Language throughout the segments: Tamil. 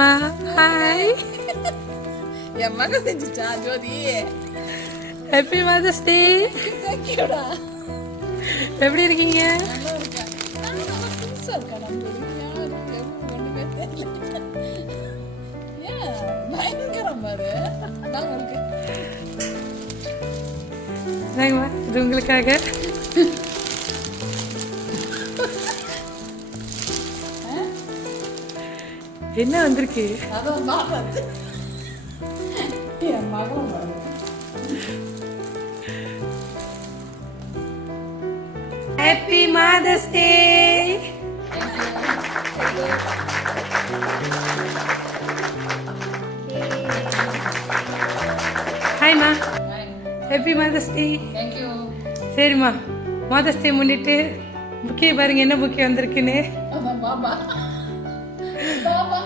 ஹாய்மா. ஹாய். என் மகன் செஞ்சுச்சா ஜோதி. ஹாப்பி மதர்ஸ் டே. தேங்க்யூடா. எப்படி இருக்கீங்க? நல்லா இருக்கேன். புதுசாக இருக்கா ஒன்றுமே தெரியல. ஏன் பயங்கரம் பாரு. நான் இருக்கு. வாங்கம்மா, இது உங்களுக்காக. என்ன வந்திருக்கு? அதான் பாப்பாது என் மகன் பாரு. ஹாப்பி மதர்ஸ் டே. ஹாய்மா. ஹாப்பி மதர்ஸ் டே. தேங்க்யூ. சரிம்மா, மதர்ஸ் டே முன்னிட்டு புக்கே பாருங்க, என்ன புக்கே வந்திருக்குன்னு. அதான் பாப்பா பாப்பா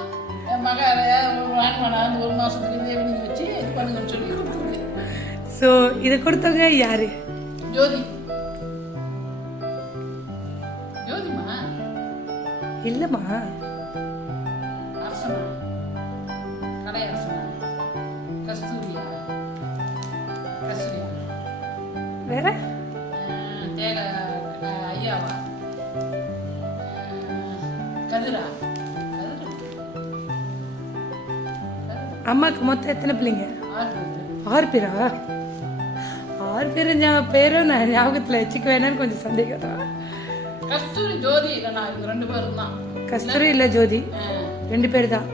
என் மகன் வாங்கினான். ஒரு மாசத்துக்கு ஈவினிங் வச்சு இது பண்ணுங்கன்னு சொல்லி கொடுத்துருக்கு. ஸோ இதை கொடுத்தவங்க யாரு? ஜோதி. ஜோதிமா இல்லைம்மா, அரசனா, கடை அரசனா, கஸ்தூரியா, கஸ்தூரியா, வேற தேக ஐயாவா, கதிரா. அம்மாவுக்கு மொத்தம் எத்தனை பிள்ளைங்க? 6 பேர். 6 பேரா? 6 பேர் பேரும் நான் ஞாபகத்தில் வச்சுக்க வேணான்னு கொஞ்சம் சந்தேகம் தான். கஸ்தூரி ஜோதி இல்லைண்ணா, இவங்க 2 பேரும் தான். கஸ்தூரி இல்லை ஜோதி, 2 பேர் தான்.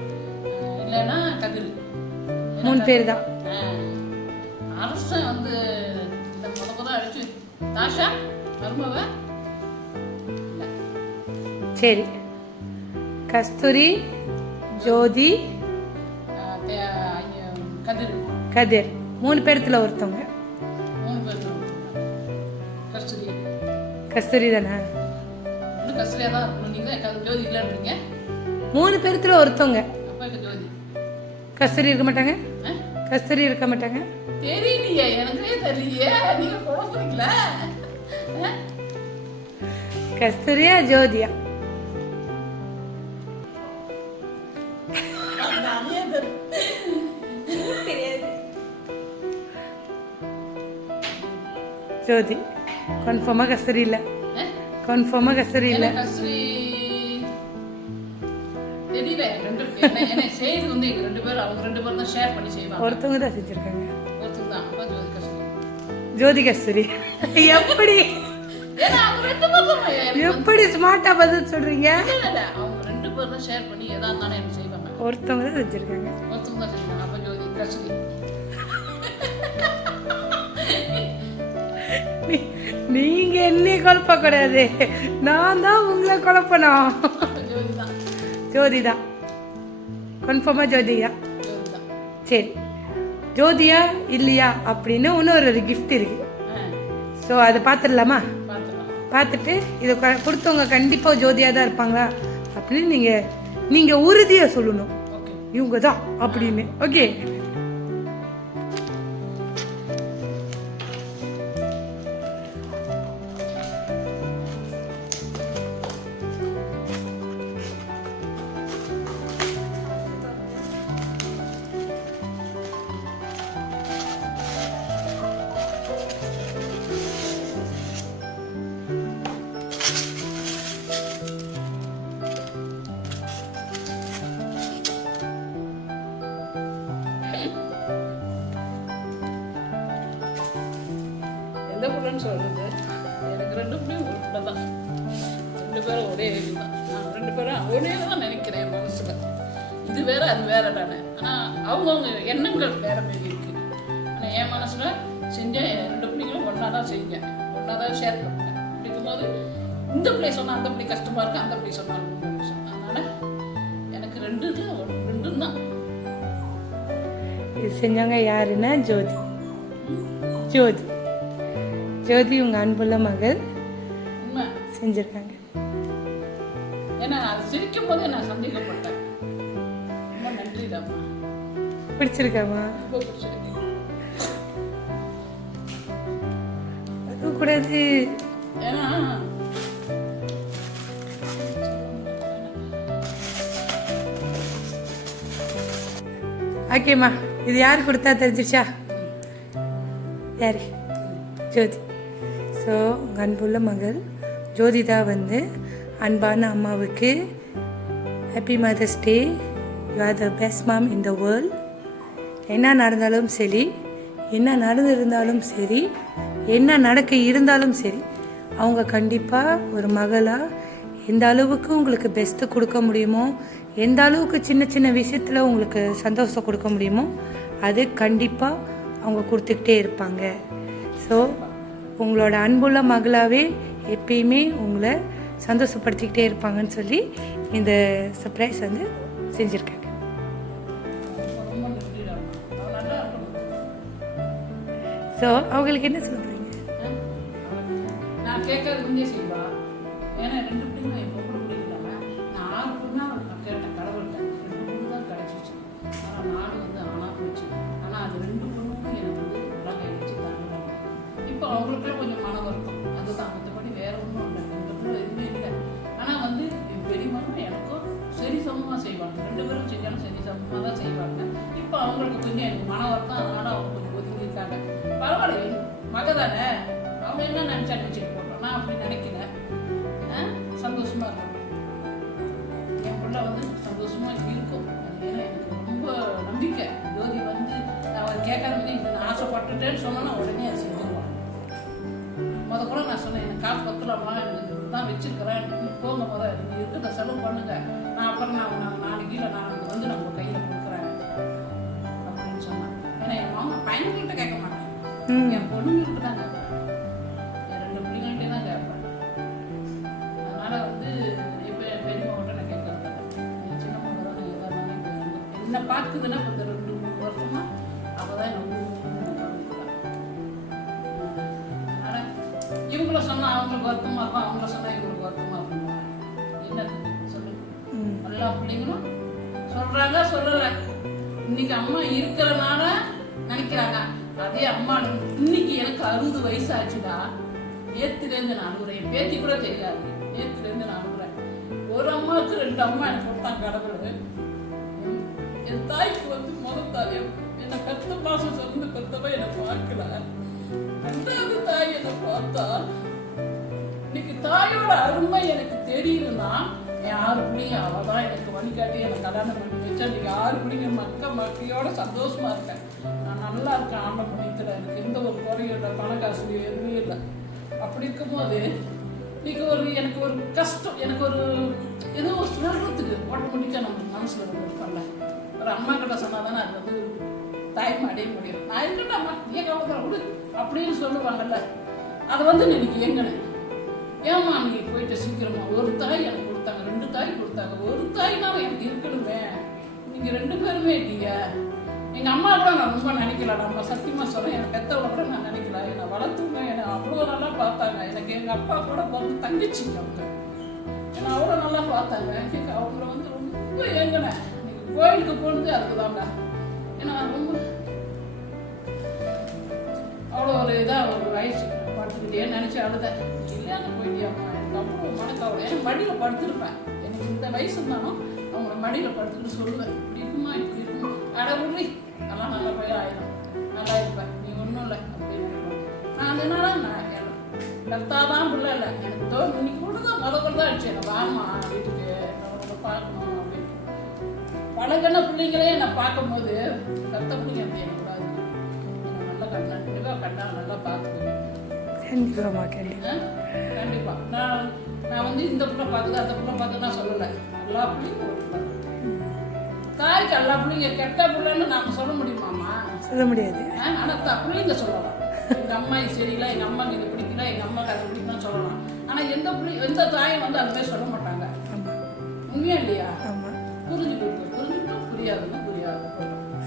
இல்லைன்னா கதிர், 3 பேர் தான். அரசன் வந்து இந்த முதல்ல அடிச்சு தாஷா மருமவ. சரி, கஸ்தூரி, ஜோதி, கதிர். கதிர் 3 பேர்த்துல ஒருத்தவங்க. 3 பேர் தான். கஸ்தூரி. கஸ்தூரி தானே? இன்னும் கஸ்தூரியா தான் இருக்கணும். நீங்கள் ஜோதி இல்லைன்றீங்க. 3 பேர்த்துல ஒருத்தவங்க. அப்போ இப்போ ஜோதி. கஸ்தூரி இருக்க மாட்டாங்க? கஸ்தூரி இருக்க மாட்டாங்க. தெரியலையே, எனக்கே தெரியலையே. நீங்கள் குழப்பறீங்களா? கஸ்தூரியா ஜோதியா? ஜோதி. கன்ஃபார்மா கஸ்தூரி இல்லை. கன்ஃபார்மா கஸ்தூரி இல்லை. கஸ்தூரி தெரியல. என்ன செய்து வந்து எங்க 2 பேரும், அவங்க 2 பேரும் தான் ஷேர் பண்ணி செய்வாங்க. ஒருத்தவங்க தான் செஞ்சிருக்காங்க. ஒருத்தங்க தான். அப்போ ஜோதி கஸ்தூரி. ஜோதி கஸ்தூரி. எப்படி ஏன்னா அவங்க 2 பேரும் தான் எப்படி ஸ்மார்ட்டா பதில் சொல்றீங்க? இல்ல அவங்க 2 பேரும் தான் ஷேர் பண்ணி எதா இருந்தாலும் எனக்கு செய்வாங்க. ஒருத்தவங்க தான் செஞ்சிருக்காங்க. ஒருத்தங்க தான் செய்வாங்க. அப்போ ஜோதி கஸ்தூரி. நீங்க என்ன குழப்ப கூடாது, நான் தான் உங்களை குழப்பணும். ஜோதி தான். ஜோதி தான். கன்ஃபார்மா ஜோதியா? ஜோதி தான். சரி, ஜோதியா இல்லையா அப்படின்னு இன்னொரு கிஃப்ட் இருக்கு. ஸோ அதை பார்த்துடலாமா? பார்த்துக்கலாம். பார்த்துட்டு இதை கொடுத்தவங்க கண்டிப்பாக ஜோதியாக தான் இருப்பாங்களா அப்படின்னு நீங்கள் உறுதியாக சொல்லணும். ஓகே, இவங்க தான் அப்படின்னு. ஓகே, எந்த பிள்ளைன்னு சொல்றது? எனக்கு 2 பிள்ளையும் ஒரு பிள்ளை தான். 2 பேரும் ஒரே இதுதான். நான் 2 பேரும் ஒரே தான் நினைக்கிறேன் என் மனசுல. இது வேற அது வேற தானே. ஆனால் அவங்கவுங்க எண்ணங்கள் வேற மாரி இருக்கு. ஆனால் என் மனசுல செஞ்சேன். 2 பிள்ளைங்களும் ஒன்றா தான் செஞ்சேன், ஒன்றா தான் ஷேர் பண்ணேன். இருக்கும்போது இந்த பிள்ளை சொன்னால் அந்த பிள்ளை கஷ்டமா இருக்கு, அந்த பிள்ளை சொன்னால் அதனால எனக்கு 2 தான். இது செஞ்சவங்க யாருன்னா ஜோதி. ஜோதி ஜோதி உங்க அன்புள்ள மகள் உண்மை செஞ்சிருக்காங்க. ஏன்னா அது சிரிக்கும் போதே நான் சந்தேகப்பட்டேன். ரொம்ப நன்றி தாம்மா. பிடிச்சிருக்காமா? ரொம்ப பிடிச்சிருக்கு. அது கூடாது. ஏன்னா ஓகேம்மா, இது யார் கொடுத்தா தெரிஞ்சிச்சா? யார்? ஜோதி. ஸோ உங்கள் அன்புள்ள மகள் ஜோதி தான் வந்து அன்பான அம்மாவுக்கு happy mother's day, you are the best mom in the world. என்ன நடந்தாலும் சரி, என்ன நடந்திருந்தாலும் சரி, என்ன நடக்க இருந்தாலும் சரி, அவங்க கண்டிப்பாக ஒரு மகளாக எந்த அளவுக்கு உங்களுக்கு பெஸ்ட்டு கொடுக்க முடியுமோ, எந்த அளவுக்கு சின்ன சின்ன விஷயத்தில் உங்களுக்கு சந்தோஷம் கொடுக்க முடியுமோ அது கண்டிப்பாக அவங்க கொடுத்துக்கிட்டே இருப்பாங்க. ஸோ உங்களோட அன்புள்ள மகளாகவே எப்பயுமே உங்களை சந்தோஷப்படுத்திக்கிட்டே இருப்பாங்கன்னு சொல்லி இந்த சர்ப்ரைஸ் வந்து செஞ்சுருக்காங்க. ரொம்ப நன்றிடா. அவன் நல்லா இருக்கணும். ஸோ அவங்களுக்கு என்ன சொல்ல போறீங்க? நான் கேட்கறது முன்னே செய்வா. ஏன்னா 2 பிள்ளைங்க என் பொம்பளை பிள்ளைங்களாங்க. நான் 6 பொண்ணா நான் கேட்டேன் கடவுள்கிட்ட. 2 பொண்ணு தான் கிடச்சிச்சு. ஆனால் 4 வந்து ஆனா போச்சு. ஆனால் அது 2 பொண்ணுக்கும் எனக்கு வந்து உலக அடிச்சு தாங்க. இப்போ அவங்களுக்குலாம் கொஞ்சம் மன வருத்தம். அதுதான் மற்றபடி வேற ஒன்றும் இல்லை. எங்களுக்குள்ள எதுவுமே இல்லை. ஆனால் வந்து என் பெரியம்மாவும் எனக்கும் சரி சமமாக செய்வாங்க. 2 பேரும் செஞ்சாலும் சரி சமமாக தான் செய்வாங்க. இப்போ அவங்களுக்கு கொஞ்சம் எனக்கு மன வருத்தம். அதனால அவங்க கொஞ்சம் ஒதுங்கி இருக்காங்க. பரவாயில்ல, மக தானே, அவங்க என்ன நினைச்சா நினைச்சிட்டு போட்டோம். நான் அப்படி நினைக்கல. சந்தோஷமா இருக்கும். என் பிள்ளை வந்து சந்தோஷமா இருக்கும். அது ஏன்னா எனக்கு ரொம்ப நம்பிக்கை. ஜோதி வந்து அவன் கேட்காத போது இது நான் ஆசைப்பட்டுட்டேன்னு சொன்னா உடனே அதை செஞ்சிருவான். கூட நான் சொன்னேன், எனக்கு காசு பத்தலாமா, எனக்கு தான் வச்சிருக்கிறேன், போங்க முதல் நீங்கள் இருக்கிறத செலவு பண்ணுங்க, நான் அப்புறம் நான் நாளைக்கு இல்லை நான் வந்து நம்ம கையில் கொடுக்குறேன் அப்படின்னு சொன்னேன். ஏன்னா என் மாமா பையன்கிட்ட கேட்க மாட்டேன், என் பொண்ணுங்கள்கிட்ட தான் கேட்பேன், என் 2 பிள்ளைங்கள்ட்டே தான் கேட்பேன். அதனால வந்து இப்போ என் பெரியம்மாவிட்ட நான் கேட்கறது என் சின்ன பொண்ணு தான் நான் எதாவது என்ன பார்க்குதுன்னா இப்போ 2-3 வருஷமா அப்போ தான் என்ன இவங்கள சொன்னா அவங்களுக்கு வருத்தமா இருக்கும், அவங்கள சொன்னா இவங்களுக்கு வருத்தமா இருக்கும். என்ன சொல்லு, எல்லா பிள்ளைங்களும் சொல்றாங்க சொல்லல. இன்னைக்கு அம்மா இருக்கிறனால நினைக்கிறாங்க. அதே அம்மா இன்னைக்கு எனக்கு 60 வயசு ஆச்சுடா, நேத்துலேருந்து நான் அழுகுறேன். என் பேத்தி கூட தெரியாது, நேத்துலேருந்து நான் அழுகுறேன். ஒரு அம்மாவுக்கு 2 அம்மா எனக்கு கொடுத்தாங்க கடவுள். என் தாய்க்கு வந்து முதல் தாய் என்னை 10 மாசம் சொந்த பெத்தவ என்னை பார்க்கல. 2வது தாய் என்னை பார்த்தா இன்னைக்கு தாயோட அருமை எனக்கு தெரியுதுன்னா என் 6 பிள்ளைங்க அவள் தான் எனக்கு வழிகாட்டி எனக்கு கல்யாணம் பண்ணி வச்சா. இன்னைக்கு 6 பிள்ளைங்க மக்களோட சந்தோஷமா இருக்கேன். நான் நல்லா இருக்கேன். ஆண்ட பண்ணிக்கல, எனக்கு எந்த ஒரு குறையும் இல்லை, பணம் காசு எதுவுமே இல்லை. அப்படி இருக்கும்போது இன்னைக்கு எனக்கு ஒரு கஷ்டம், எனக்கு ஒரு ஏதோ ஒரு சொல்றதுக்கு ஆட்டோமேட்டிக்காக நம்ம மனசுல இருப்பேன்ல. ஒரு அம்மா கிட்ட சொன்னா தானே அது வந்து தாய்மை அடைய முடியும். நான் இருக்கட்டும் அம்மா, நீ கவலைப்பட விடு அப்படின்னு சொல்லுவாங்கல்ல, அதை வந்து எனக்கு எங்கன்னு ஏமா நீ போயிட்டு சீக்கிரமா. ஒரு தாய் எனக்கு கொடுத்தாங்க, 2 தாய் கொடுத்தாங்க, ஒரு தாய்னாலும் எனக்கு இருக்கணுமே. நீங்க 2 பேருமே இல்லைங்க. எங்க அம்மா கூட நான் ரொம்ப நினைக்கல, நம்ம சத்தியமா சொல்றேன், எனக்கு பெத்தவளை கூட நான் நினைக்கல. என்னை வளர்த்துங்க, என்னை அவ்வளோ நல்லா பார்த்தாங்க. எனக்கு எங்க அப்பா கூட வந்து தங்கச்சிங்க, அவங்க என்னை அவ்வளோ நல்லா பார்த்தாங்க. எனக்கு அவங்கள வந்து ரொம்ப ஏங்கினேன். நீங்க கோயிலுக்கு போனது அதுக்குதாங்க. ஏன்னா ரொம்ப அவ்வளோ ஒரு இதாக ஒரு வயசு படுத்துக்கிட்டே நினச்சி அழுதேன். இல்லையாங்க போயிட்டியாம்மா, எனக்கு அவ்வளோ மனக்கவலை. எனக்கு மடியில் படுத்துருப்பேன். எனக்கு இந்த வயசு இருந்தாலும் அவங்கள மடியில் படுத்துக்கிட்டு சொல்லுவேன், இப்படி இருக்குமா இப்படி இருக்குமா, அடவுடி அதெல்லாம் நல்லா போய் ஆயிடும், நல்லா இருப்பேன், நீ ஒன்றும் இல்லை அப்படின்னு. நான் என்னன்னா நான் கத்தாதான் பிள்ளை இல்லை, எனக்கு தோணும் இன்னைக்கு கூட தான் முதல்ல தான் அடிச்சு என்னை வாமா வீட்டுக்கு நம்ம பார்க்கணும் அப்படின்னு. பழகின பிள்ளைங்களே என்னை பார்க்கும்போது கத்த பிள்ளைங்க அப்படி எனக்கு கூடாது. நல்லா கண்ணா நல்லா பார்த்துக்குவேன். கண்டிப்பாக கண்டிப்பா. நான் வந்து இந்த பிள்ளை பார்க்குது அந்த பிள்ளை பார்த்து நான் சொல்லலை. எல்லா பிள்ளைங்க ஒரு பிள்ளை தாய்க்கு, எல்லா பிள்ளைங்க கெட்ட பிள்ளைன்னு நாம சொல்ல முடியுமாம்மா? சொல்ல முடியாது. ஆனால் பிள்ளைங்க சொல்லலாம், எங்கள் அம்மா இது சரியில்லை, எங்கள் அம்மாவுக்கு இது பிடிக்கல, எங்கள் அம்மாவுக்கு அது பிடிக்கணும்னு சொல்லலாம். ஆனால் எந்த தாயும் வந்து அது மாதிரி சொல்ல மாட்டாங்க. உண்மையா இல்லையா? புரிஞ்சுக்கிட்டோம், புரியாதுன்னு புரியாது.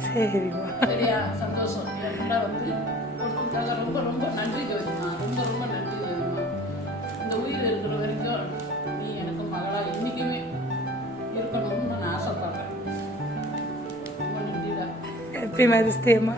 சரிம்மா, சரியா? சந்தோஷம். நல்லா வந்து கொடுத்ததுக்காக ரொம்ப ரொம்ப நன்றி ஜோதிமா, ரொம்ப ரொம்ப நன்றி ஜோதிமா. இந்த உயிர் இருக்கிற வரைக்கும் நீ எனக்கு மகளா என்னைக்குமே இருக்கணும்னு நான் ஆசைப்படுறேன். ரொம்ப நன்றிடா. Happy mother's டேம்மா.